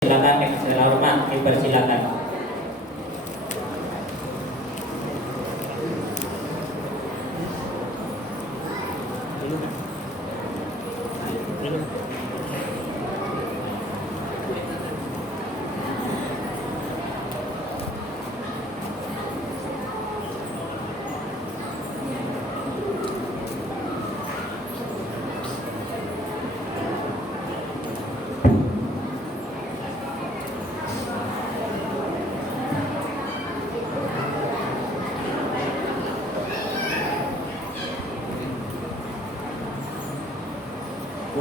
Silakan yang hormat dipersilakan.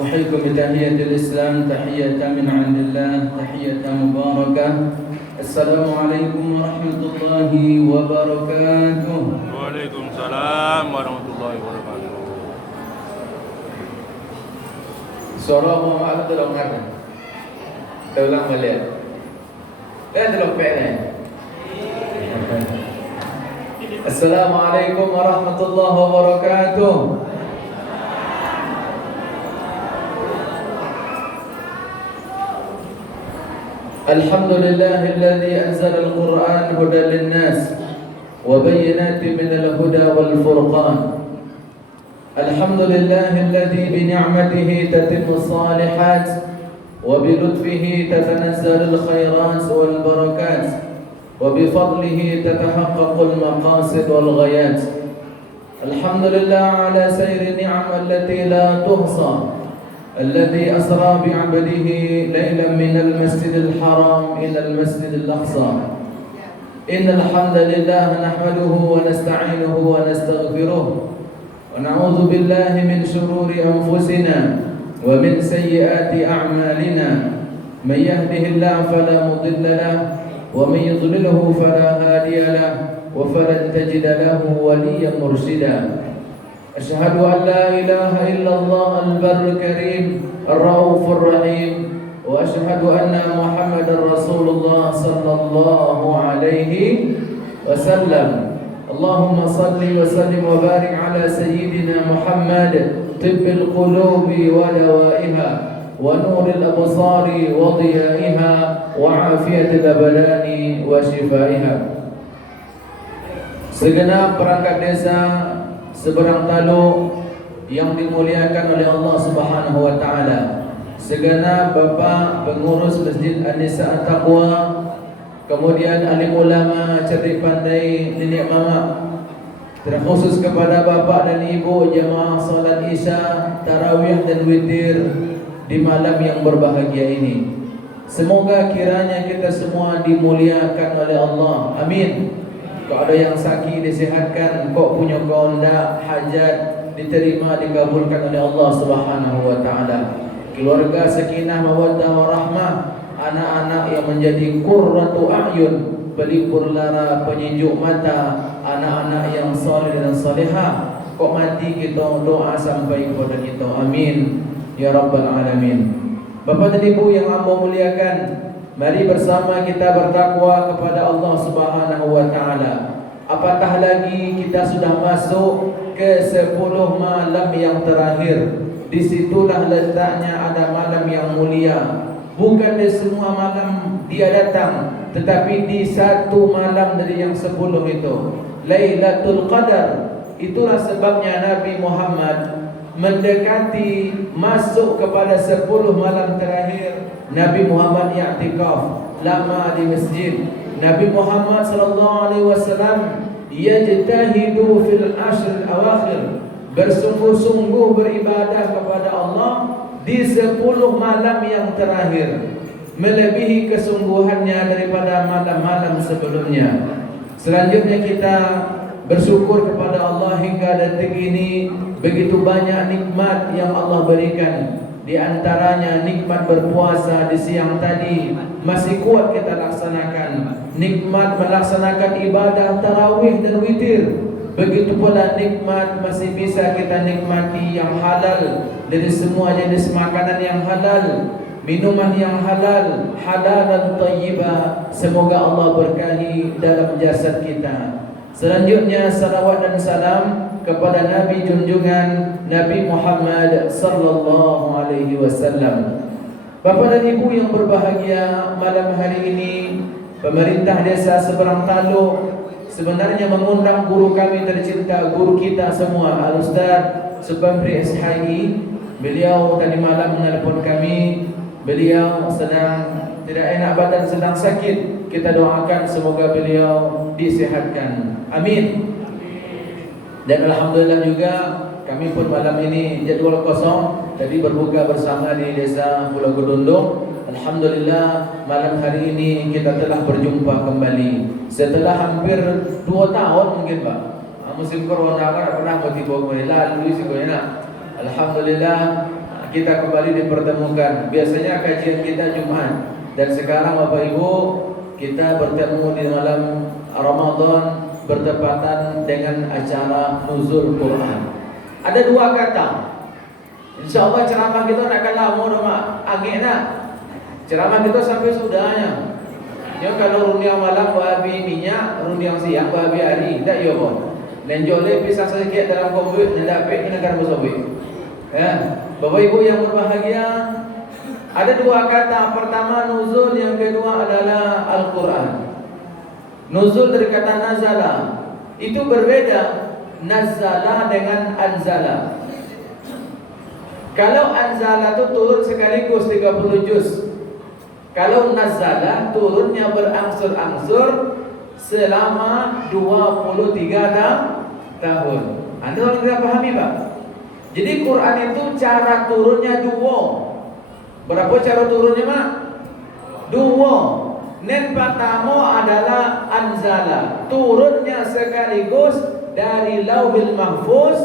أحييكم بتحية الإسلام تحية من عند الله تحية مباركة. السلام عليكم ورحمة الله وبركاته. وعليكم السلام ورحمة الله وبركاته. Suara Muhammad tolong kan? Tolong balik. Dan tolong peknya. Assalamualaikum warahmatullahi wabarakatuh. الحمد لله الذي أنزل القرآن هدى للناس وبينات من الهدى والفرقان. الحمد لله الذي بنعمته تتم الصالحات وبلطفه تتنزل الخيرات والبركات وبفضله تتحقق المقاصد والغايات. الحمد لله على سير النعم التي لا تحصى، الذي أسرى بعبده ليلا من المسجد الحرام إلى المسجد الأقصى. إن الحمد لله نحمده ونستعينه ونستغفره ونعوذ بالله من شرور أنفسنا ومن سيئات أعمالنا. من يهده الله فلا مضل له ومن يضلله فلا هادي له وفلن تجد له وليا مرشدا. أشهد أن لا إله إلا الله البر الكريم الرؤوف الرحيم، وأشهد أن محمدا رسول الله صلى الله عليه وسلم. اللهم صل وسلم وبارك على سيدنا محمد طب القلوب ودوائها ونور الأبصار وضيائها وعافية الأبدان وشفائها. Segenap perangkat desa seberang taluk yang dimuliakan oleh Allah Subhanahu wa taala, segenap bapa pengurus Masjid An-Nisa At-Taqwa, kemudian alim ulama, cerdik pandai, nenek mama, terkhusus kepada bapa dan ibu jemaah salat Isya, tarawih dan witir di malam yang berbahagia ini. Semoga kiranya kita semua dimuliakan oleh Allah. Amin. Kalau ada yang sakit disehatkan, kok punya kondak hajat diterima dikabulkan oleh Allah Subhanahu wa taala. Keluarga sakinah mawaddah warahmah, anak-anak yang menjadi qurratu a'yun, pelipur lara, penyejuk mata, anak-anak yang saleh dan salihah, kok mati kita doa sampai kepada kita. Amin ya rabbal alamin. Bapak dan Ibu yang hamba muliakan, mari bersama kita bertakwa kepada Allah Subhanahu wa taala. Apatah lagi kita sudah masuk ke 10 malam yang terakhir. Disitulah letaknya ada malam yang mulia. Bukan di semua malam dia datang, tetapi di satu malam dari yang 10 itu, Lailatul Qadar. Itulah sebabnya Nabi Muhammad mendekati masuk kepada 10 malam terakhir, Nabi Muhammad i'tikaf lama di masjid. Nabi Muhammad sallallahu alaihi wasallam yajtahidu fil ashr al-awakhir, bersungguh-sungguh beribadah kepada Allah di 10 malam yang terakhir, melebihi kesungguhannya daripada malam-malam sebelumnya. Selanjutnya kita bersyukur kepada Allah hingga detik ini. Begitu banyak nikmat yang Allah berikan. Di antaranya nikmat berpuasa di siang tadi masih kuat kita laksanakan. Nikmat melaksanakan ibadah tarawih dan witir. Begitu pula nikmat masih bisa kita nikmati yang halal dari semua jenis makanan yang halal, minuman yang halal, halalan thayyibah. Semoga Allah berkahi dalam jasad kita. Selanjutnya salawat dan salam kepada Nabi junjungan Nabi Muhammad sallallahu alaihi wasallam. Bapak dan Ibu yang berbahagia, malam hari ini pemerintah desa Seberang Taluk sebenarnya mengundang guru kami tercinta, guru kita semua, Al-Ustaz Subamri SHI. Beliau tadi malam menelpon kami. Beliau sedang tidak enak badan, sedang sakit. Kita doakan semoga beliau disehatkan. Amin. Dan alhamdulillah juga kami pun malam ini jadual kosong, tadi berbuka bersama di desa Pulau Gedondong. Alhamdulillah malam hari ini kita telah berjumpa kembali setelah hampir 2 tahun mungkin Pak. Musim corona kan pernah tiba kembali lalu sebenarnya. Alhamdulillah kita kembali dipertemukan. Biasanya kajian kita Jumat, dan sekarang Bapak Ibu kita bertemu di malam Ramadan bertepatan dengan acara nuzul Quran. Ada 2 kata. InsyaAllah ceramah kita nak kalah mau agak nak. Ceramah kita sampai sudahnya. Ya kalau rundi malam bahabi minyak, rundi siang bahabi hari, tak ya pun. Dan joleh pisah sedikit dalam komputer dan dapat ini akan bersobek. Ya, Bapak Ibu yang berbahagia, ada 2 kata. Pertama nuzul, yang kedua adalah Al-Quran. Nuzul dari kata nazala. Itu berbeda. Nazala dengan anzala. Kalau anzala itu turun sekaligus 30 juz. Kalau nazala turunnya berangsur-angsur selama 23 tahun. Anda orang tidak pahami Pak? Jadi Quran itu cara turunnya 2. Berapa cara turunnya Pak? 2. Nen pertama adalah anzala, turunnya sekaligus dari Lauhil Mahfuz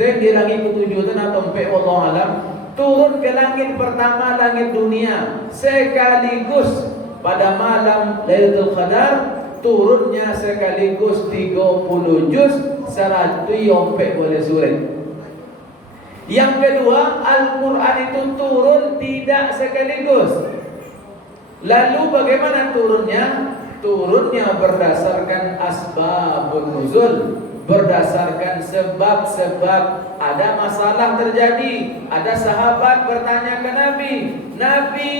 di langit ke-7 atau 4 wallahu alam, turun ke langit pertama, langit dunia, sekaligus pada malam Lailatul Qadar, turunnya sekaligus 30 juz, 100 boleh surat. Yang kedua, Al-Quran itu turun tidak sekaligus. Lalu bagaimana turunnya? Turunnya berdasarkan asbabun nuzul, berdasarkan sebab-sebab. Ada masalah terjadi, ada sahabat bertanya ke Nabi, Nabi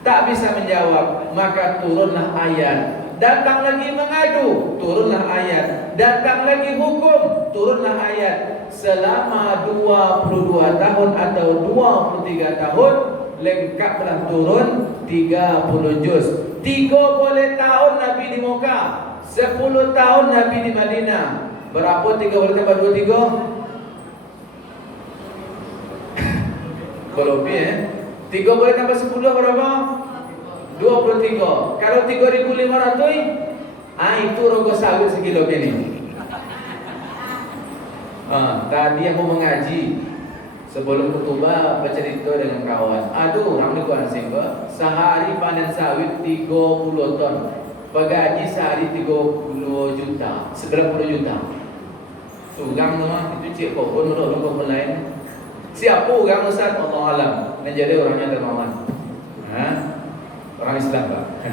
tak bisa menjawab, maka turunlah ayat. Datang lagi mengadu, turunlah ayat. Datang lagi hukum, turunlah ayat. Selama 22 tahun atau 23 tahun lengkaplah turun 30 juz. 30 tahun Nabi di Mekah, 10 tahun Nabi di Madinah. Berapa 30 tambah 23? Kalau lebih 30 tambah 10 berapa? 23. Kalau 3.500, itu rogo sawit sekilo gini. Tadi aku mengaji sebelum khutbah bercerita dengan kawan. Aduh, orang ni kuan singgo. Sehari panen sawit 30 ton. Pagaji sehari 30 juta, 90 juta. Tugang nama itu cik pun menurut orang lain. Siapa orang Ustaz? Allah alam. Menjadi orangnya dermawan. Orang Islam Pak.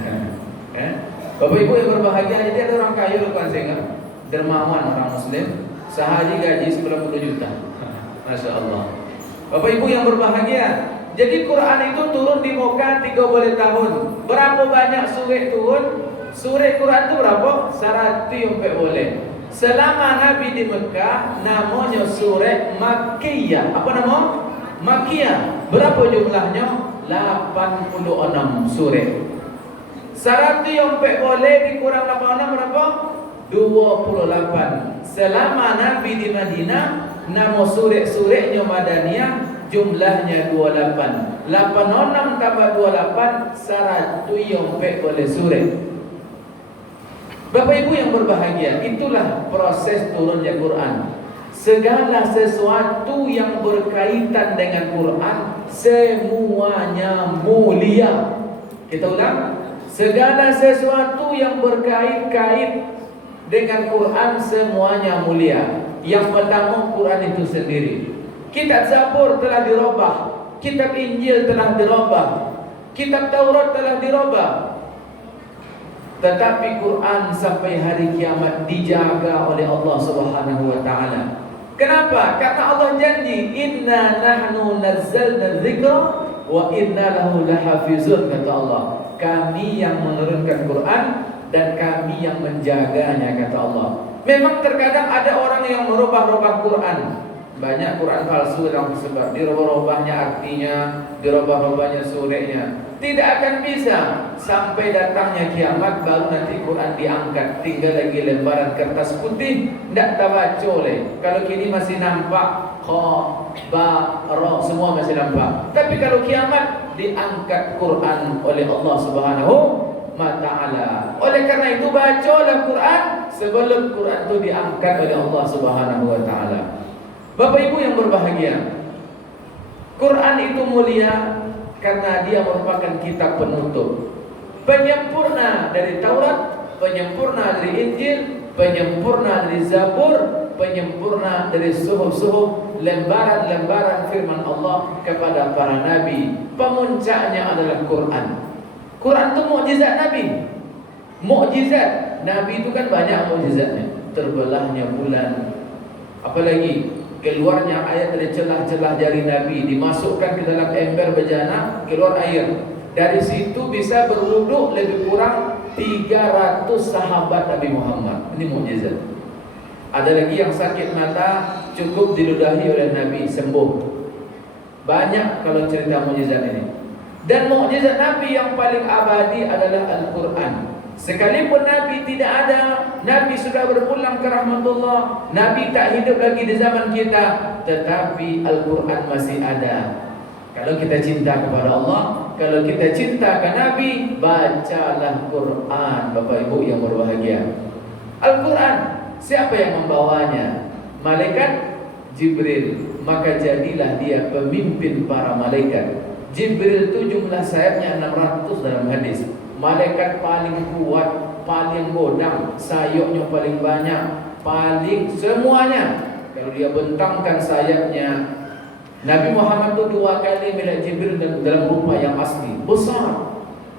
Bapak Ibu yang berbahagia, jadi ada orang kaya kuan singgo, dermawan orang Muslim. Sehari gaji 90 juta. Masya Allah. Bapak Ibu yang berbahagia, jadi Quran itu turun di Mekah 30 tahun. Berapa banyak surah turun? Surah Quran itu berapa? 100 boleh. Selama Nabi di Mekah, namanya surah Makkiyah. Apa nama? Makkiyah. Berapa jumlahnya? 86 surah. 100 boleh dikurang 86 berapa? 28. Selama Nabi di Madinah, nama surah-surahnya Madaniyah jumlahnya 28. 86 tambah 28, 100 boleh surah. Bapak Ibu yang berbahagia, itulah proses turunnya Quran. Segala sesuatu yang berkaitan dengan Quran semuanya mulia. Kita ulang. Segala sesuatu yang berkait-kait dengan Quran semuanya mulia. Yang pertama, Quran itu sendiri. Kitab Zabur telah dirubah, kitab Injil telah dirubah, kitab Taurat telah dirubah, tetapi Quran sampai hari kiamat dijaga oleh Allah Subhanahu wa taala. Kenapa? Karena Allah janji, inna nahnu nazzalna dzikra wa inna lahu lahafizun, kata Allah. Kami yang menurunkan Quran dan kami yang menjaganya, kata Allah. Memang terkadang ada orang yang merubah-rubah Quran. Banyak Quran palsu yang tersebar, dirubah-rubahnya artinya, dirubah-rubahnya surahnya. Tidak akan bisa sampai datangnya kiamat baru nanti Quran diangkat. Tinggal lagi lembaran kertas putih, tidak terbaca oleh. Kalau kini masih nampak kha, ba, ra, semua masih nampak. Tapi kalau kiamat diangkat Quran oleh Allah Subhanahu wa ta'ala. Oleh karena itu bacalah Quran sebelum Quran itu diangkat oleh Allah Subhanahu wa ta'ala. Bapak Ibu yang berbahagia, Quran itu mulia karena dia merupakan kitab penutup, penyempurna dari Taurat, penyempurna dari Injil, penyempurna dari Zabur, penyempurna dari suhuf-suhuf, lembaran-lembaran firman Allah kepada para nabi. Pemuncaknya adalah Quran. Quran itu mukjizat Nabi. Mukjizat Nabi itu kan banyak mukjizatnya. Terbelahnya bulan, apalagi keluarnya ayat dari celah-celah jari Nabi, dimasukkan ke dalam ember bejana, keluar air. Dari situ bisa berwuduk lebih kurang 300 sahabat Nabi Muhammad. Ini mukjizat. Ada lagi yang sakit mata cukup diludahi oleh Nabi, sembuh. Banyak kalau cerita mukjizat ini. Dan mukjizat Nabi yang paling abadi adalah Al-Quran. Sekalipun Nabi tidak ada, Nabi sudah berpulang ke rahmatullah, Nabi tak hidup lagi di zaman kita, tetapi Al-Quran masih ada. Kalau kita cinta kepada Allah, kalau kita cinta ke Nabi, bacalah Quran, Bapak Ibu yang berbahagia. Al-Quran, siapa yang membawanya? Malaikat Jibril. Maka jadilah dia pemimpin para malaikat. Jibril itu jumlah sayapnya 600 dalam hadis. Malaikat paling kuat, paling godang, sayapnya paling banyak, paling semuanya. Kalau dia bentangkan sayapnya, Nabi Muhammad itu 2 kali melihat Jibril dalam rupa yang asli, besar.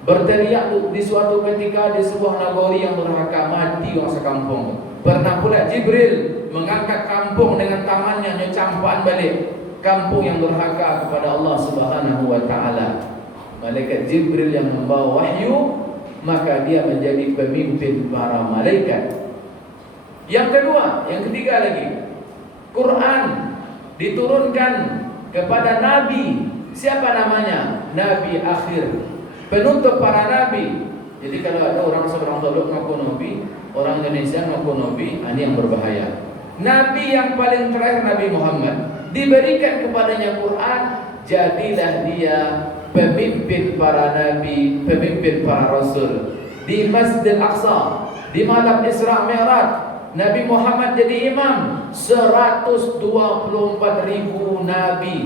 Berteriak di suatu ketika di sebuah nagori yang durhaka, mati orang sekampung. Pernah pula Jibril mengangkat kampung dengan tangannya, nyecampaan balik kampung yang durhaka kepada Allah Subhanahu wa ta'ala. Malaikat Jibril yang membawa wahyu, maka dia menjadi pemimpin para malaikat. Yang kedua, yang ketiga lagi, Quran diturunkan kepada Nabi. Siapa namanya? Nabi akhir, penutup para Nabi. Jadi kalau ada orang seorang Tolok ngaku Nabi, orang Indonesia ngaku Nabi, ini yang berbahaya. Nabi yang paling terakhir Nabi Muhammad, diberikan kepadanya Quran, jadilah dia pemimpin para nabi, pemimpin para rasul. Di Masjidil Aqsa, di malam Isra Mi'raj, Nabi Muhammad jadi imam. 124.000 nabi.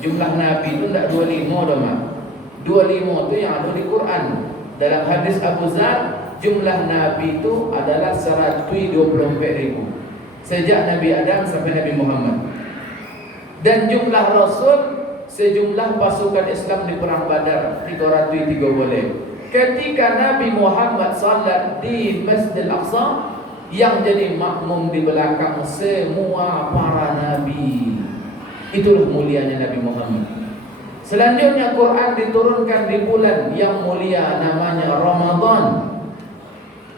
Jumlah nabi itu tidak 25 dah, mak. 25 itu yang ada di Quran. Dalam hadis Abu Dzar, jumlah nabi itu adalah 124.000 sejak Nabi Adam sampai Nabi Muhammad. Dan jumlah rasul sejumlah pasukan Islam di perang Badar 303 boleh. Ketika Nabi Muhammad salat di Masjidil Aqsa, yang jadi makmum di belakang semua para nabi. Itulah mulianya Nabi Muhammad. Selanjutnya Quran diturunkan di bulan yang mulia namanya Ramadan.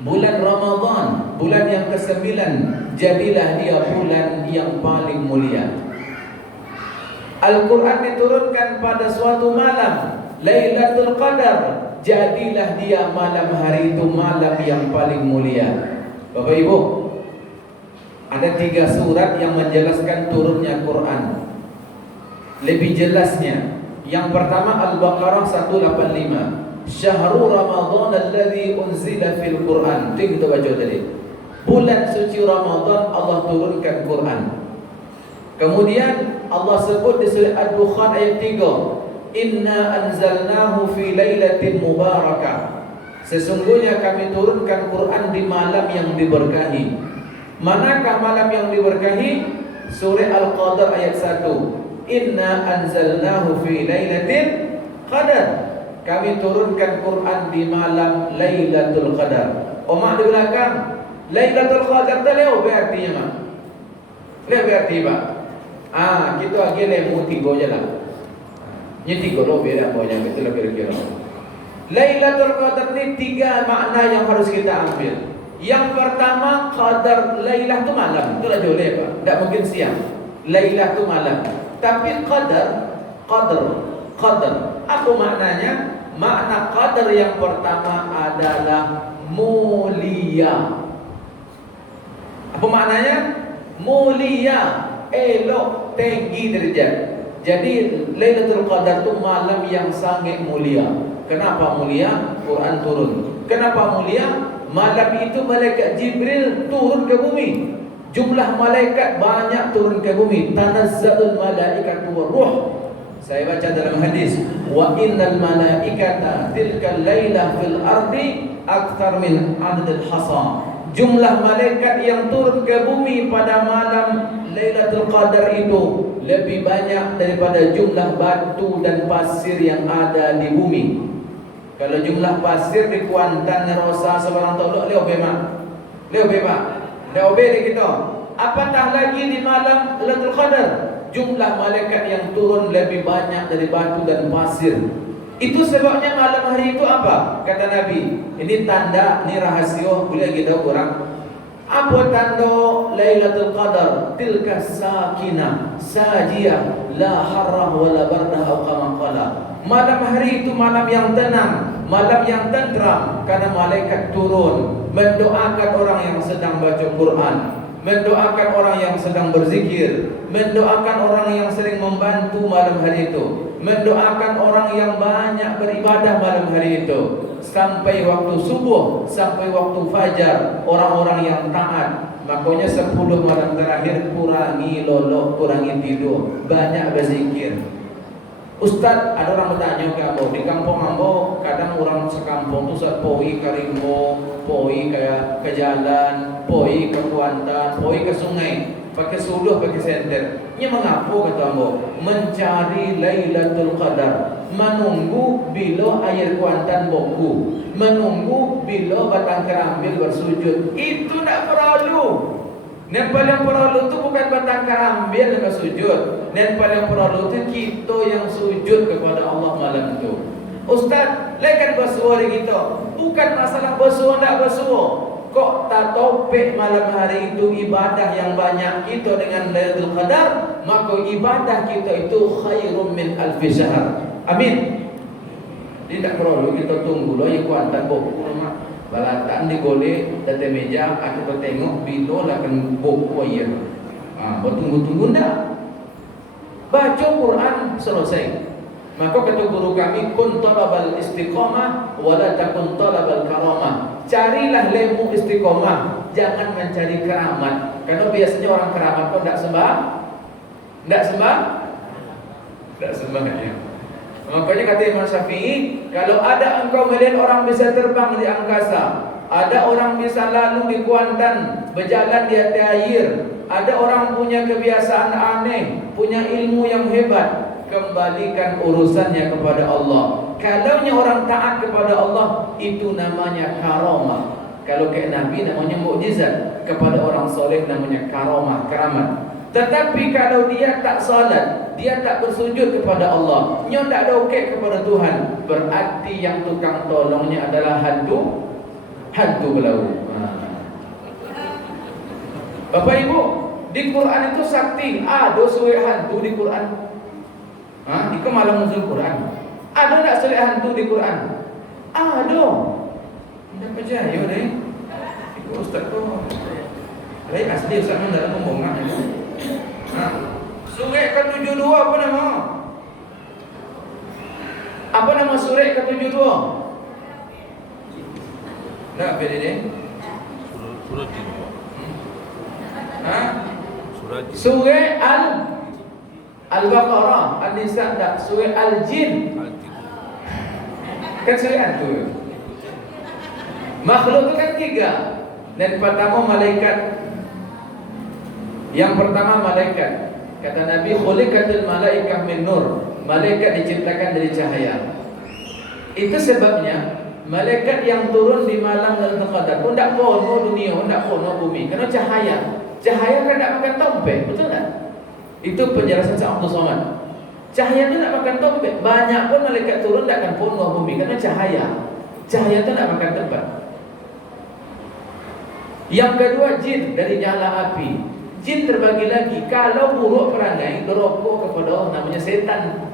Bulan Ramadan, bulan yang ke-9, jadilah dia bulan yang paling mulia. Al-Quran diturunkan pada suatu malam, Lailatul Qadar, jadilah dia malam hari itu malam yang paling mulia. Bapak Ibu, ada 3 surat yang menjelaskan turunnya Quran. Lebih jelasnya, yang pertama Al-Baqarah 185. Syahrul Ramadan alladzi unzila fil Quran. Itu kita baca tadi. Bulan suci Ramadan Allah turunkan Quran. Kemudian Allah sebut di surah Ad-Dukhan ayat 3, Inna anzalnahu fi lailatin mubarakah. Sesungguhnya kami turunkan Quran di malam yang diberkahi. Manakah malam yang diberkahi? Surah Al-Qadar ayat 1. Inna anzalnahu fi lailatin qadar. Kami turunkan Quran di malam Lailatul Qadar. Omak di belakang, Lailatul Qadar tu leo berarti mak. Leo berarti pak. Kita lagi lemu 3 je lah. Ini 3 lebih dah banyak, itulah kira-kira. Lailatul Qadar ni 3 makna yang harus kita ambil. Yang pertama, qadar. Lailah tu malam, itulah boleh Pak. Tak mungkin siang. Lailah tu malam. Tapi qadar. Apa maknanya? Makna qadar yang pertama adalah mulia. Apa maknanya? Mulia, elok, tinggi derajat. Jadi Lailatul Qadar itu malam yang sangat mulia. Kenapa mulia? Quran turun. Kenapa mulia? Malam itu malaikat Jibril turun ke bumi. Jumlah malaikat banyak turun ke bumi. Tanazzalul malaikatu waruh. Saya baca dalam hadis, wa innal malaikata tilkal lailah fil ardi akthar min adadil hasa. Jumlah malaikat yang turun ke bumi pada malam Lailatul Qadar itu lebih banyak daripada jumlah batu dan pasir yang ada di bumi. Kalau jumlah pasir di Kuantan, Rosa, sebarang tolok leo bema. Leo be kita. Apatah lagi di malam Lailatul Qadar, jumlah malaikat yang turun lebih banyak dari batu dan pasir. Itu sebabnya malam hari itu apa? Kata Nabi, ini tanda, ini rahasia, boleh kita kurang. Apa tanda Lailatul Qadar? Tilka sakinah, sajiyah, la harrah wa la bardah atau kama qala. Malam hari itu malam yang tenang, malam yang tentram, karena malaikat turun mendoakan orang yang sedang baca Quran, mendoakan orang yang sedang berzikir, mendoakan orang yang sering membantu malam hari itu, mendoakan orang yang banyak beribadah malam hari itu, sampai waktu subuh, sampai waktu fajar, orang-orang yang taat. Makanya 10 malam terakhir kurangi lolok, kurangi tidur, banyak berzikir. Ustaz, ada orang bertanya ke Ambo, di kampung Ambo kadang orang sekampung tu saat poi ke rimbo, poi ke jalan, poi ke Kuantan, poi ke sungai, pakai suluh, pakai senter. Ini mengapa kata Ambo? Mencari Lailatul Qadar, menunggu bila air Kuantan boku, menunggu bila batang kerambil bersujud. Itu tak perlu. Yang paling perlu itu bukan batang kerambil yang bersujud. Yang paling perlu itu kita yang sujud kepada Allah malam itu. Ustaz, lekan bersuara kita. Bukan masalah bersuara tak bersuara. Kok tak topik malam hari itu ibadah yang banyak kita dengan Lailatul Qadar, maka ibadah kita itu khairum min alfi syahr. Amin. Tidak perlu kita tunggu loh yang Kuantan boku rumah. Balatan digolek dari meja, aku bertengok bila akan boku air. Bertunggu-tunggu ndak. Baca Quran selesai. Maka kata guru kami, kun talabal istiqamah wala takun talabal karamah. Carilah ilmu istiqamah, jangan mencari keramat. Karena biasanya orang keramat kok tidak sembah. Ya. Makanya kata Imam Syafi'i, kalau ada engkau melihat orang bisa terbang di angkasa, ada orang bisa lalu di Kuantan, berjalan di atas air, ada orang punya kebiasaan aneh, punya ilmu yang hebat, kembalikan urusannya kepada Allah. Kalaunya orang taat kepada Allah, itu namanya karamah. Kalau kayak Nabi namanya mukjizat, kepada orang soleh namanya karamah, keramat. Tetapi kalau dia tak salat, dia tak bersujud kepada Allah, dia tak ada okey kepada Tuhan, berarti yang tukang tolongnya adalah hantu belau. Bapak Ibu, di Quran itu sakti, ada suai hantu di Quran. Itu malam nuzul Quran. Ada tak suai hantu di Quran? Ada. Tak percaya deh. Itu Ustaz tu. Lain asli Ustaz mana dalam pembongkar ni. Surah ke-72 apa nama? Apa nama surah ke-72? Tak pilih deh. Surah Jin. Surah Al-Baqarah, An-Nisa, tak, surah Al-Jin. Kan surah itu. Makhluk itu kan 3. Dan pertama malaikat. Yang pertama malaikat. Kata Nabi, khuliqatul malaikah min nur. Malaikat diciptakan dari cahaya. Itu sebabnya malaikat yang turun di malam Lailatul Qadar pun tak pono dunia, pun tak pono bumi, kerana cahaya. Cahaya kan tak makan tompek, betul tak? Itu penjelasan Syekh Abdul Somad. Cahaya itu nak makan tempat. Banyak pun malaikat turun tak akan penuh bumi karena cahaya. Cahaya itu nak makan tempat. Yang kedua, jin dari nyala api. Jin terbagi lagi. Kalau buruk perangai, berokok kepada Allah, namanya setan.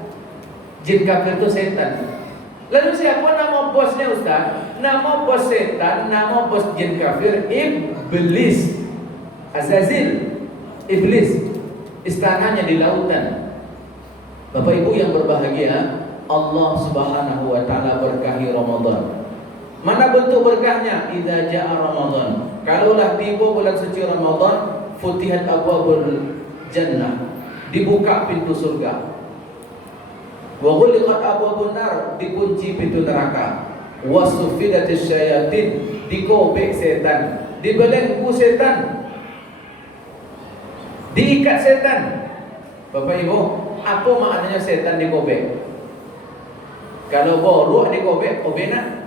Jin kafir itu setan. Lalu siapa nama bosnya Ustaz? Nama bos setan, nama bos jin kafir, Iblis. Azazil, Iblis. Istananya di lautan. Bapak Ibu yang berbahagia, Allah Subhanahu wa taala berkahi Ramadan. Mana bentuk berkahnya? Idza jaa Ramadan. Kalaulah tiba bulan suci Ramadan, futihat abwabul jannah. Dibuka pintu surga. Wa ghuliqat abwabun nar, dikunci pintu neraka. Wa sufidatis syayatin, dikobek setan, dibelenggu setan, diikat setan. Bapak Ibu, apa maknanya setan dikobek? Kalau borok dikobek, obena.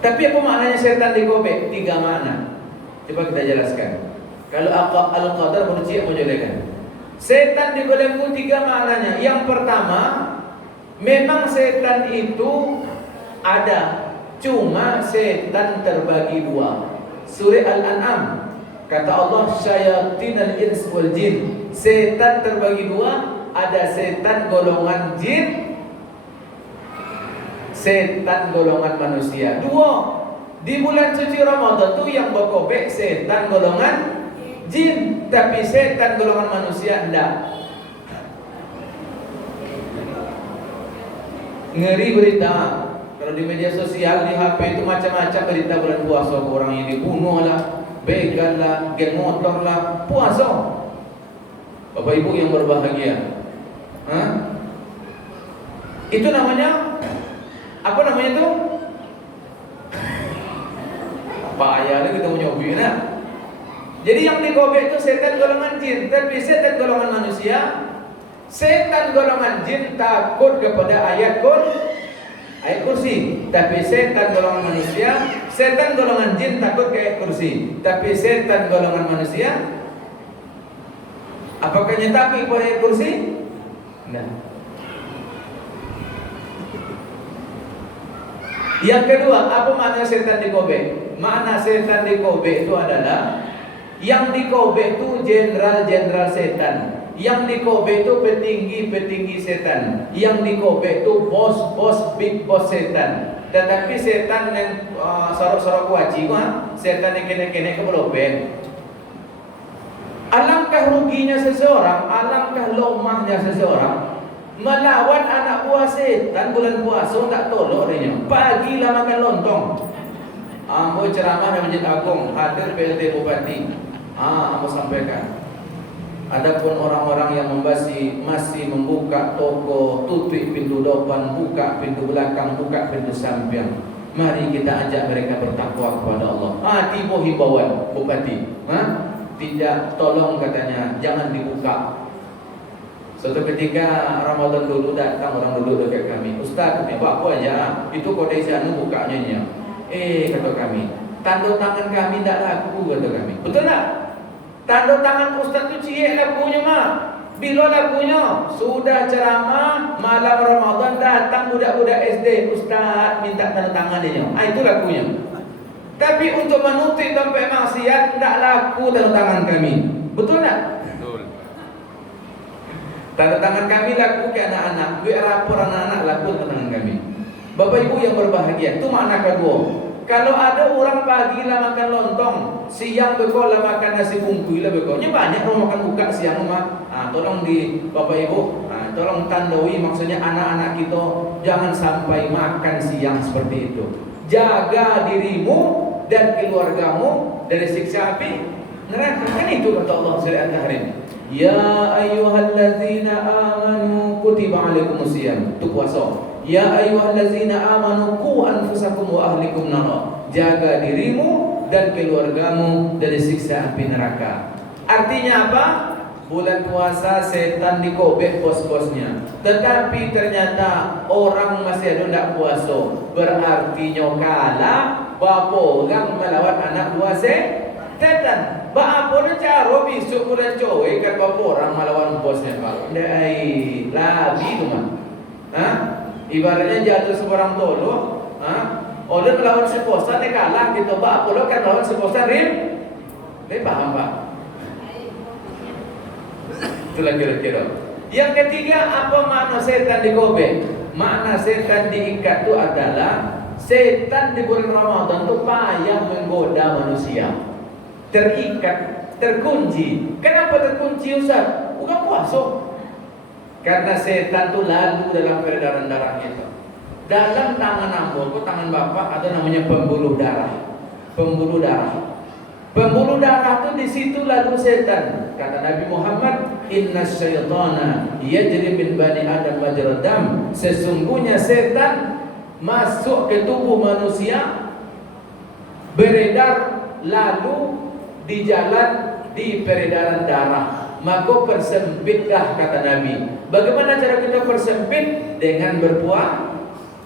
Tapi apa maknanya setan dikobek? 3 makna. Coba kita jelaskan. Kalau al-qadar menunci apa jelaskan? Setan dibelenggu 3 maknanya. Yang pertama, memang setan itu ada, cuma setan terbagi 2. Surah Al-An'am kata Allah, syayatinal ins wal jin. Setan terbagi 2, ada setan golongan jin, setan golongan manusia. 2. Di bulan suci Ramadan tu yang berkobek setan golongan jin, tapi setan golongan manusia enggak. Ngeri berita. Kalau di media sosial, di HP itu macam-macam berita bulan puasa. Orang yang dibunuh lah, begal lah, geng motor lah, puasa. Bapak Ibu yang berbahagia, itu namanya apa namanya itu? Apa ayahnya kita menyobi nak? Jadi yang dikobek itu setan golongan jin, tapi setan golongan manusia. Setan golongan jin takut kepada ayat kursi, tapi setan golongan manusia, setan golongan jin takut ke ayat kursi, tapi setan golongan manusia apakah nyetaki pada ayat kursi? Nah. Yang kedua, apa makna setan dikobek? Makna setan dikobek itu adalah yang dikobek itu jenderal-jenderal setan, yang dikobek itu petinggi-petinggi setan, yang dikobek itu bos-bos big boss setan. Tetapi setan yang sorok-sorok wajib, setan yang kene-kene kebelopen. Alangkah ruginya seseorang, alangkah lemahnya seseorang melawan anak buah setan bulan puasa tak tolok dia. Pagilah makan lontong. Ambo ceramah di Masjid Agung, hadir PLT Bupati. Ambo sampaikan. Adapun orang-orang yang masih membuka toko, tutup pintu depan, buka pintu belakang, buka pintu samping, mari kita ajak mereka bertakwa kepada Allah. Tiba himbauan Bupati. Tidak, tolong katanya, jangan dibuka. Suatu ketika Ramadan dulu datang orang dulu dekat kami, Ustaz, kami apa aja, itu kode sianu bukanya nya. Kata kami, tanda tangan kami tidak laku, kata kami. Betul tak? Tanda tangan Ustaz itu cie lakunya mah. Bila lakunya sudah ceramah malam Ramadan datang budak-budak SD, Ustaz minta tanda tangan dia. Itu lakunya. Tapi untuk menutup tempat maksiat tidak laku tanda tangan kami. Betul tak? Betul. Tanda tangan kami laku ke anak-anak, duit rapor anak-anak laku tanda tangan kami. Bapak Ibu yang berbahagia, itu makna kedua. Kalau ada orang pagi lah makan lontong, siang beko lah makan nasi bungkus lah beko. Nya banyak orang makan buka siang mah. Tolong di Bapak Ibu, tolong tandai maksudnya anak-anak kita jangan sampai makan siang seperti itu. Jaga dirimu dan keluargamu dari siksa api neraka. Kan itu kata Allah surah Al-Tahrim. Ya ayyuhallazina amanu kutiba alaikumusiyam. Itu puasa. Ya ayyuhallazina amanu qu anfusakum wa ahlikum nar. Jaga dirimu dan keluargamu dari siksa api neraka. Artinya apa? Bulan puasa setan dikobek bos-bosnya. Tetapi ternyata orang masih ada tidak puasa. Berarti nyokala bapa orang melawan anak buah setan. Ba apa na caro besok ko na cowe kan bapa orang malawan bosnya Pak. Ndai labi tu mah. Hah? Ibaratnya jatuh seorang tolo, order melawan si posan dia kalah gitu. Ba apa lo kan melawan si posan rim? Dia paham Pak? Itulah kira-kira. Yang ketiga, apa makna setan digobek? Makna setan diikat itu adalah setan di bulan Ramadan itu payah menggoda manusia. Terikat, terkunci. Kenapa terkunci Ustaz? Bukan puasa. Karena setan itu lalu dalam peredaran darah kita. Dalam tangan ambo, tangan bapak ada namanya pembuluh darah. Pembuluh darah. Pembuluh darah itu di situ lalu setan. Kata Nabi Muhammad, Inna syaitana yajri min bani Adam majrad dam. Sesungguhnya setan masuk ke tubuh manusia, beredar lalu di jalan di peredaran darah. Maka persempitlah kata Nabi. Bagaimana cara kita persempit? Dengan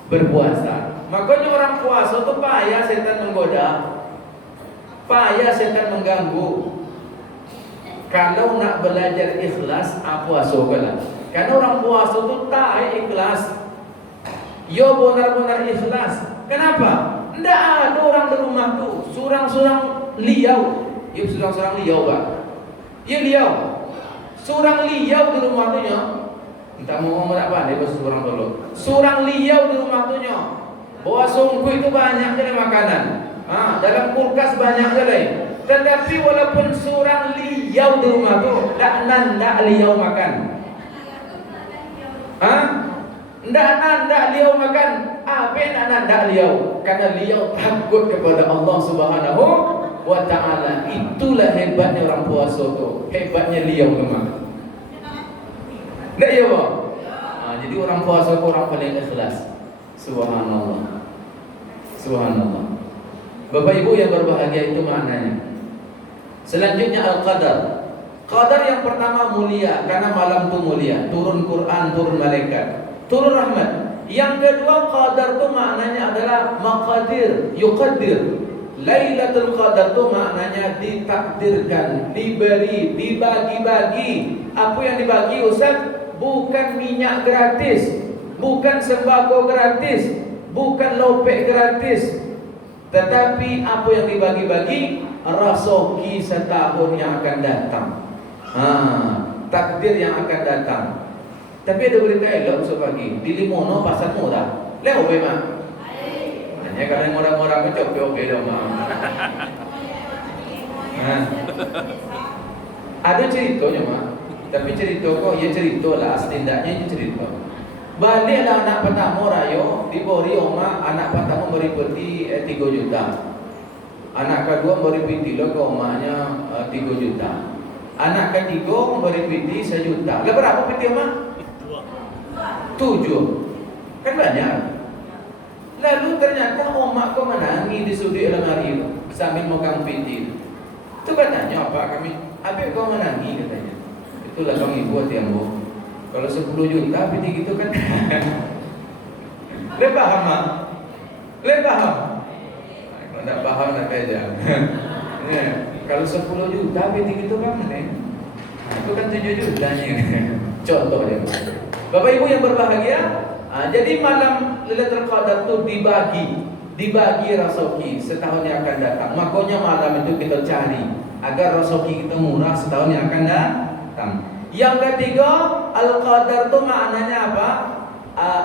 berpuasa. Makanya orang puasa itu payah setan menggoda, payah setan mengganggu. Kalau nak belajar ikhlas, puasa lah. Karena orang puasa itu tak ikhlas. Yo benar-benar ikhlas. Kenapa? Tidak ada orang di rumah tu surang-surang liau. Ya surang-surang liau Pak. Ya liau. Surang liau di rumah tu nya. Entah mau ngomong apa dia bahasa surang dulu. Surang liau di rumah tu nya. Bawa sungguh itu banyak sekali makanan. Dalam kulkas banyak sekali. Tetapi walaupun surang liau di rumah tu, tak liau makan. Ndak liau makan. Apa ndak liau? Karena liau takut kepada Allah Subhanahu wa ta'ala. Itulah hebatnya orang puasa tu. Hebatnya liau memang. Ndak ya, Pak? Jadi orang puasa tu orang paling ikhlas. Subhanallah. Subhanallah. Bapak Ibu yang berbahagia, itu maknanya. Selanjutnya al-qadar. Qadar yang pertama mulia karena malam itu mulia, turun Quran, turun malaikat, turun rahmat. Yang kedua qadar itu maknanya adalah maqadir, yuqaddir. Lailatul Qadar itu maknanya ditakdirkan, diberi, dibagi-bagi. Apa yang dibagi Ustaz? Bukan minyak gratis, bukan sembako gratis, bukan lopek gratis. Tetapi apa yang dibagi-bagi? Rasoki setahun yang akan datang. Takdir yang akan datang. Tapi ada berita elok sepagi di Limono pasar murah. Leo memang. Hanya kalau orang-orang kecok beda mah. Ada ceritanya mah. Tapi cerita kok ya cerita lah, setidaknya itu cerita. Baliklah anak pertama rayo diberi oma, anak pertama beri peti 3 juta. Anak kedua beri peti lo ke omanya 3 juta. Anak ketiga beri peti 1 juta. Lah berapa peti oma? 7. Kan banyak. Lalu ternyata omak kau menangis di sudi lemari sambil megang peti. Itu katanya apa kami? Habis kau menangis katanya. Itulah kami buat yang bu. Kalau 10 juta peti gitu kan. Le paham mak? Le paham? Kalau tak paham nak aja. Kalau 10 juta peti gitu kan itu kan 7 jutanya. Contohnya. Bapak Ibu yang berbahagia, jadi malam Lailatul Qadar itu dibagi rasoki setahun yang akan datang. Makanya malam itu kita cari agar rasoki kita murah setahun yang akan datang. Yang ketiga, Al-Qadar itu maknanya apa?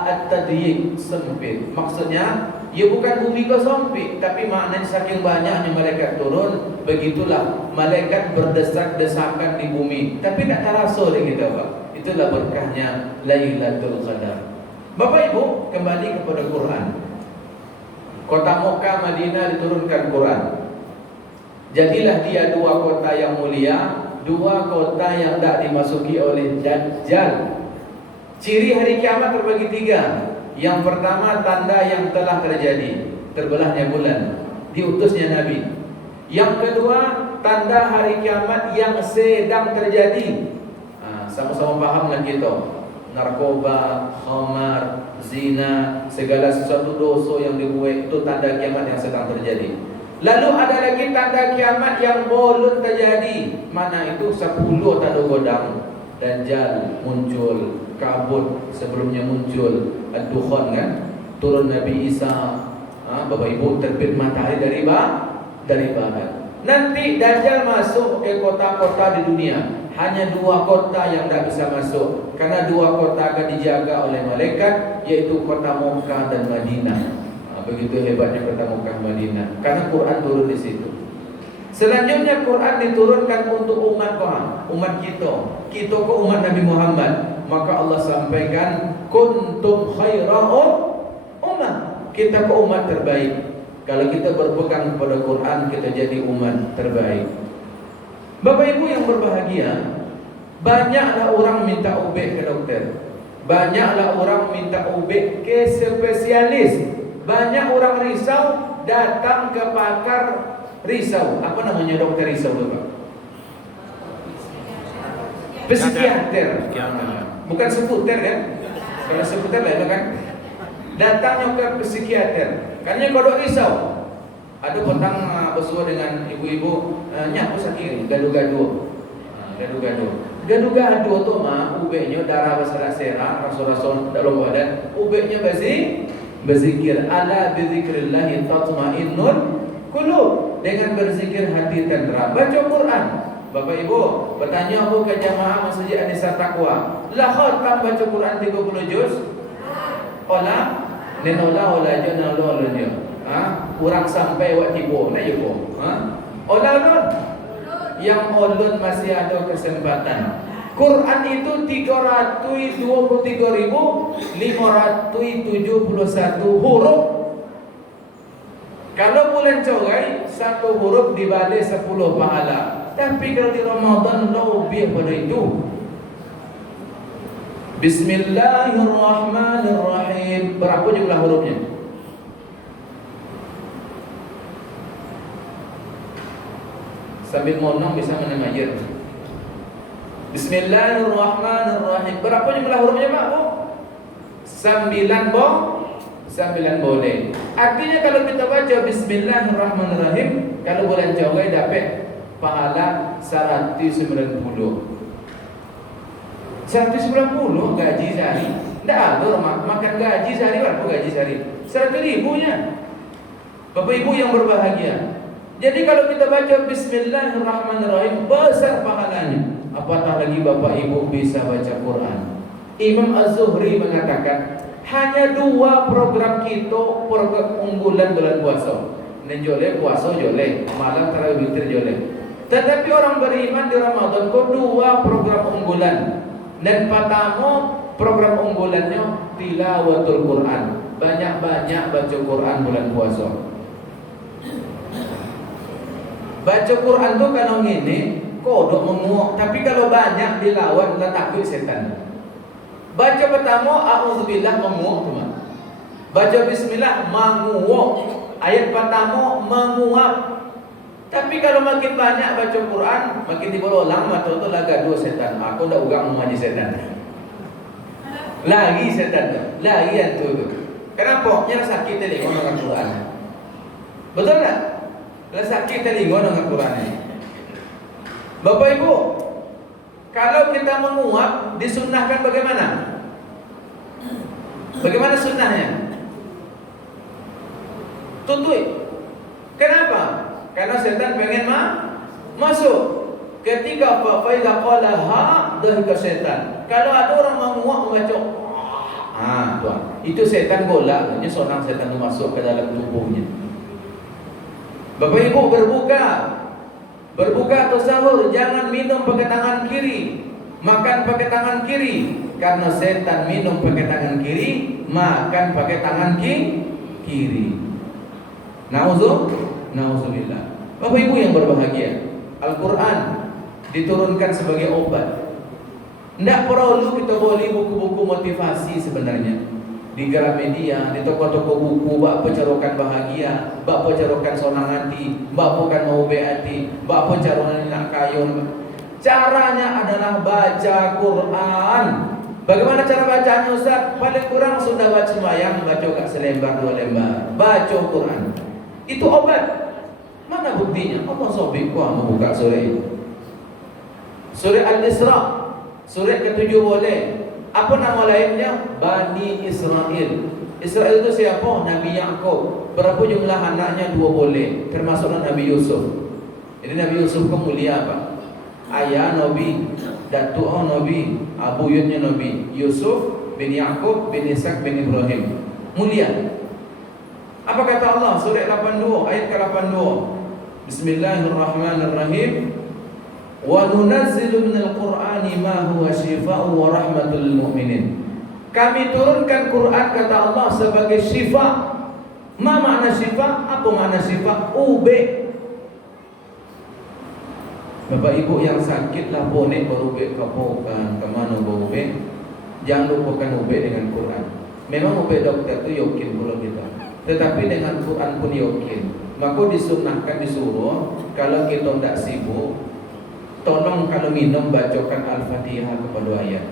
At-tadyiq, sempit. Maksudnya, ya bukan bumi kau sempit, tapi maknanya saking banyaknya malaikat turun, begitulah malaikat berdesak-desakan di bumi. Tapi tak terasa oleh kita, Pak. Itulah berkahnya Lailatul Qadar. Bapak Ibu, kembali kepada Quran. Kota Mekah, Madinah diturunkan Quran. Jadilah dia 2 kota yang mulia, 2 kota yang tak dimasuki oleh Dajjal. Ciri hari kiamat terbagi 3. Yang pertama, tanda yang telah terjadi, terbelahnya bulan, diutusnya Nabi. Yang kedua, tanda hari kiamat yang sedang terjadi. Sama-sama pahamlah kita. Narkoba, khamar, zina, segala sesuatu dosa yang dibuat itu tanda kiamat yang sedang terjadi. Lalu ada lagi tanda kiamat yang belum terjadi. Mana itu? 10 tanda godam. Dajjal muncul, kabut sebelumnya muncul, ad-dukhan kan, turun Nabi Isa, Bapak Ibu, terbit matahari dari barat. Nanti Dajjal masuk ke kota-kota di dunia. Hanya 2 kota yang tidak bisa masuk, karena 2 kota akan dijaga oleh malaikat, yaitu kota Mekah dan Madinah. Begitu hebatnya kota Mekah Madinah, karena Quran turun di situ. Selanjutnya Quran diturunkan untuk umat kita ke umat Nabi Muhammad. Maka Allah sampaikan kuntum khaira ummah, kita ke umat terbaik. Kalau kita berpegang kepada Quran, kita jadi umat terbaik. Bapak Ibu yang berbahagia, banyaklah orang minta ubek ke dokter, banyaklah orang minta ubek ke spesialis, banyak orang risau datang ke pakar risau. Apa namanya dokter risau, Bapak? Psikiater. Bukan seputer kan? Kalau seputer lain kan? Datangnya ke psikiater. Karena kodok risau. Ada petang bersua dengan ibu-ibu, nyapu sakit, gaduh-gaduh. Gaduh-gaduh tu mah ubeknya darah besar serang, rasul-rasul dalam badan. Ubeknya berzikir. Ala bizikrillah tatma'innul qulub. Dengan berzikir hati tenteram. Baca Quran. Bapak Ibu, bertanya aku ke jamaah Masjid An-Nisa Taqwa. Lah khatam baca Quran 30 juz? Ola, nenola ola jana ola ola. Kurang sampai waktu tiba, nak ya po. Ola ulun. Yang ulun masih ada kesempatan. Quran itu 323.571 huruf. Kalau bulan Corai, 1 huruf dibalik 10 pahala. Tapi kalau di Ramadan lebih pada itu. Bismillahirrahmanirrahim. Berapa jumlah hurufnya? Sambil monong bisa menemajir. Bismillahirrahmanirrahim. Berapa jumlah hurufnya, Pak Bu? 9 boleh. Artinya kalau kita baca Bismillahirrahmanirrahim, kalau bulan Corai dapat pahala 190. 190 gaji sehari. Tidak ada orang makan gaji sehari. Berapa gaji sehari? 100.000-nya. Bapak Ibu yang berbahagia. Jadi kalau kita baca Bismillahirrahmanirrahim, besar pahalanya. Apatah lagi Bapak Ibu bisa baca Quran. Imam Az-Zuhri mengatakan hanya 2 program kita, program unggulan bulan puasa. Joleh puasa joleh, malam tarawih witir joleh. Tetapi orang beriman di Ramadan kok 2 program unggulan. Dan pertama program unggulannya tilawatul Quran. Banyak-banyak baca Quran bulan puasa. Baca Quran tu kalau gini kodok menguak, tapi kalau banyak dilawan lah takut setan. Baca pertama a'udzubillah menguak tu mah. Baca bismillah menguak. Ayat pertama menguap. Tapi kalau makin banyak baca Quran, makin dibolang mata tu laga 2 setan. Aku dah ugang mengaji setan. Lagi setan tu. Lagi antu tu. Kenapa? Yang sakit telinga dengan Quran. Betul tak? Yang sakit telinga dengan Quran ni. Bapak Ibu, kalau kita menguap, disunnahkan bagaimana? Bagaimana sunnahnya? Tutui. Kenapa? Karena setan pengen masuk. Ketika faiza qala ha, dah ke setan. Kalau ada orang menguap membaca tuan. Itu setan golak, dia seorang setan itu masuk ke dalam tubuhnya. Bapak Ibu berbuka atau sahur, jangan minum pakai tangan kiri, makan pakai tangan kiri. Karena setan minum pakai tangan kiri, makan pakai tangan kiri. Nauzubillah. Bapak Ibu yang berbahagia, Al-Quran diturunkan sebagai obat. Tidak perlu kita beli buku-buku motivasi sebenarnya. Di Gramedia, di toko-toko buku, bak pencarokan bahagia, bak pencarokan sonang hati, bak bukan mau beati, bak pencarokan nak kayun. Caranya adalah baca Quran. Bagaimana cara bacanya, Ustaz? Paling kurang sudah baca sembahyang, baca kat selembar 2 lembar. Baca Quran. Itu obat. Mana buktinya? Allah sobik kuah membuka surah itu. Surah Al-Isra, surah ke-7 boleh. Apa nama lainnya? Bani Israel. Israel itu siapa? Nabi Ya'qub. Berapa jumlah anaknya? 2 boleh. Termasuklah Nabi Yusuf. Jadi Nabi Yusuf itu mulia apa? Ayah Nabi, datuk Nabi, abuyutnya Nabi Yusuf bin Ya'qub bin Ishaq bin Ibrahim. Mulia. Apa kata Allah? Surah 82 ayat ke-82. Bismillahirrahmanirrahim. Wa nunazzilu minal Qur'ani ma huwa shifaa'un wa rahmatul lil mu'minin. Kami turunkan Quran kata Allah sebagai syifa. Ma makna syifa? Apa makna syifa? Ube. Bapak ibu yang sakit lah bonek berubek kapokan kemana berubek. Jangan lupakan ubek dengan Quran. Memang ubek dokter itu yakin pula kita. Tetapi dengan Quran pun yakin. Maka disunnahkan disuruh kalau kita tidak sibuk, tolong kalau minum bacakan Al-Fatihah kepada ayat.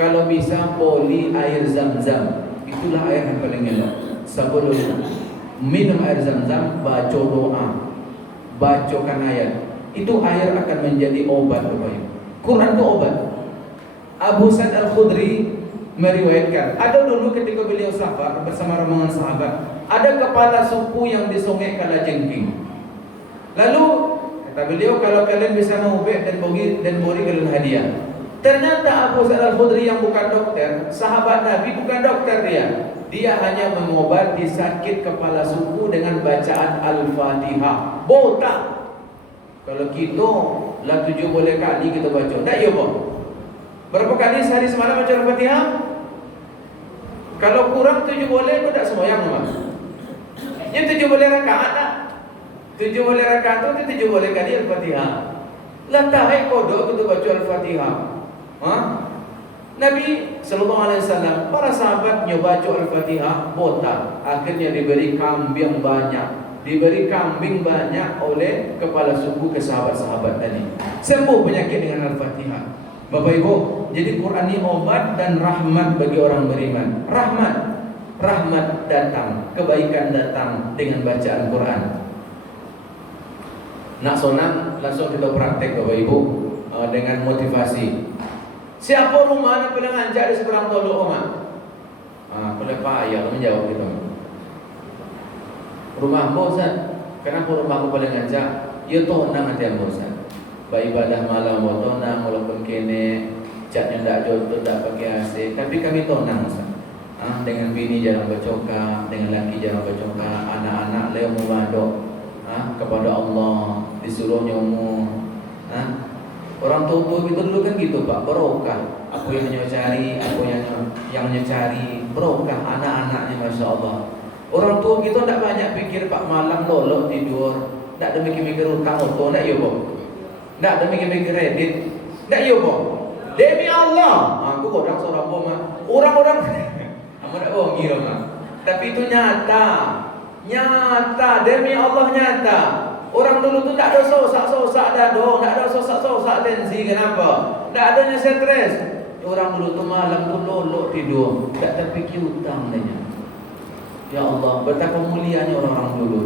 Kalau bisa poli air zam-zam. Itulah air yang paling elok. Sebelum minum air zam-zam, baca doa, bacakan ayat. Itu air akan menjadi obat Bapak Ibu. Quran itu obat. Abu Sa'id Al-Khudri meriwayatkan, ada dulu ketika beliau safar bersama rombongan sahabat, ada kepala suku yang disongek kala jengking. Lalu kata beliau, kalau kalian bisa mengubek dan beri kalian hadiah. Ternyata Abu Sa'id Al-Khudri yang bukan dokter, sahabat Nabi, bukan dokter dia. Dia hanya mengobati sakit kepala suku dengan bacaan Al-Fatihah. Botak. Kalau kita lah 7 boleh kali kita baca. Tak ya Pak? Berapa kali sehari semalam baca Al-Fatihah? Kalau kurang 7 boleh, kau tak sembahyang Mas. Yang 7 boleh rakaat tak? 7 boleh rakaat itu 7 boleh kali Al-Fatihah. Lah tak kodok kita baca Al-Fatihah. Ha? Nabi sallallahu alaihi wasallam, para sahabat nyoba baca Al-Fatihah, botak. Akhirnya diberi kambing banyak. Diberi kambing banyak oleh kepala suku ke sahabat-sahabat tadi. Sembuh penyakit dengan Al-Fatihah. Bapak Ibu, jadi Quran ini obat dan rahmat bagi orang beriman. Rahmat datang, kebaikan datang dengan bacaan Quran. Nak sonam, langsung kita praktek Bapak Ibu dengan motivasi. Siapa rumah yang pernah ngajak di seberang tolok Oma? Boleh Pak Ayah menjawab kita. Rumah bosan. Kenapa rumahku paling ngajak? Ya tonang ada yang bosan. Beribadah malam tonang, walaupun kene catnya tak jodoh, tak pakai AC, tapi kami tonang bosan. Dengan bini jarang bercokak, dengan laki jarang bercokak, anak-anak leo mumadok kepada Allah, disuruh nyomu. Orang tua kita dulu kan gitu Pak, barokah. Aku yang cari, aku yang cari barokah anak-anaknya, masya Allah. Orang tua kita tak banyak pikir Pak, malam lolok tidur, tak ada mikir-mikir utang oto, tak ya Pak? Tak ada mikir-mikir kredit, tak ya Pak? Demi Allah, aku orang seorang bom, orang-orang, kamu tak bohong kira Pak. Tapi itu nyata, demi Allah nyata. Orang dulu tu tak ada sosak-sosak dadong, tak ada sosak-sosak tensi, kenapa? Tak adanya stres. Orang dulu tu malam tu lolok tidur, tak terfikir hutang dia. Ya Allah, betapa mulianya orang-orang dulu.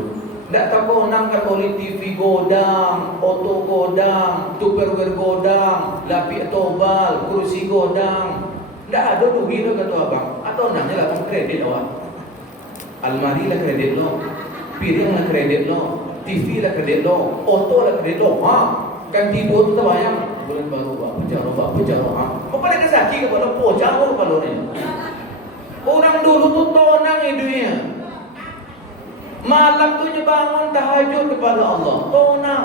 Tak tahu nangkat oleh TV godang, auto godang, tupperware godang, lapik tobal, kursi godang. Tak ada duit lah kata abang. Atau nanya lah kredit awak. Almari lah kredit lo, piring lah kredit lo, TV lah kredit lo, auto lah kredit lo. Kan tidur tu terbayang. Bulan baru buat pejaroh. Kau pada kesaki ke pada pojang ke pada ni. Orang dulu tu tonang hidupnya. Malam tu bangun tahajud kepada Allah. Tonang.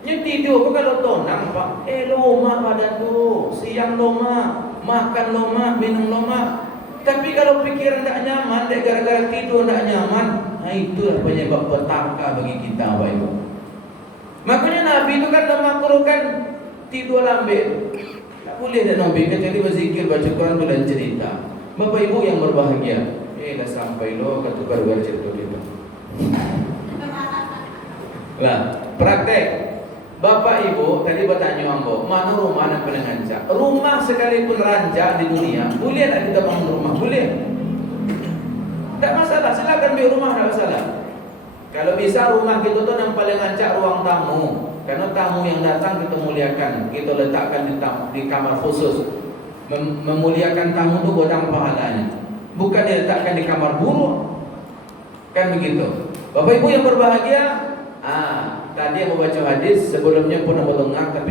Dia tidur pun kalau tonang Pak. Loma badan tu. Siang loma, makan loma, minum loma. Tapi kalau pikiran tak nyaman, dia gara-gara tidur tak nyaman, itulah penyebab petaka bagi kita Bapak Ibu. Makanya Nabi itu kan memakruhkan tidur lambe. Tak boleh dah Nabi kecuali berzikir, baca Quran dan cerita. Bapak Ibu yang berbahagia, dah sampai lo kata baru cerita kita. Lah, praktek. Bapak Ibu tadi bertanya ambo, mana rumah yang paling rancak? Rumah sekalipun rancak di dunia, boleh tak kita bangun rumah? Boleh. Tak masalah, silakan biar rumah, tak masalah. Kalau bisa rumah kita tuh yang paling ancak ruang tamu. Karena tamu yang datang kita muliakan, kita letakkan di kamar khusus. Memuliakan tamu itu godang pahalanya. Bukan diletakkan di kamar buruk. Kan begitu. Bapak Ibu yang berbahagia, tadi yang membaca hadis sebelumnya pun mendengar tapi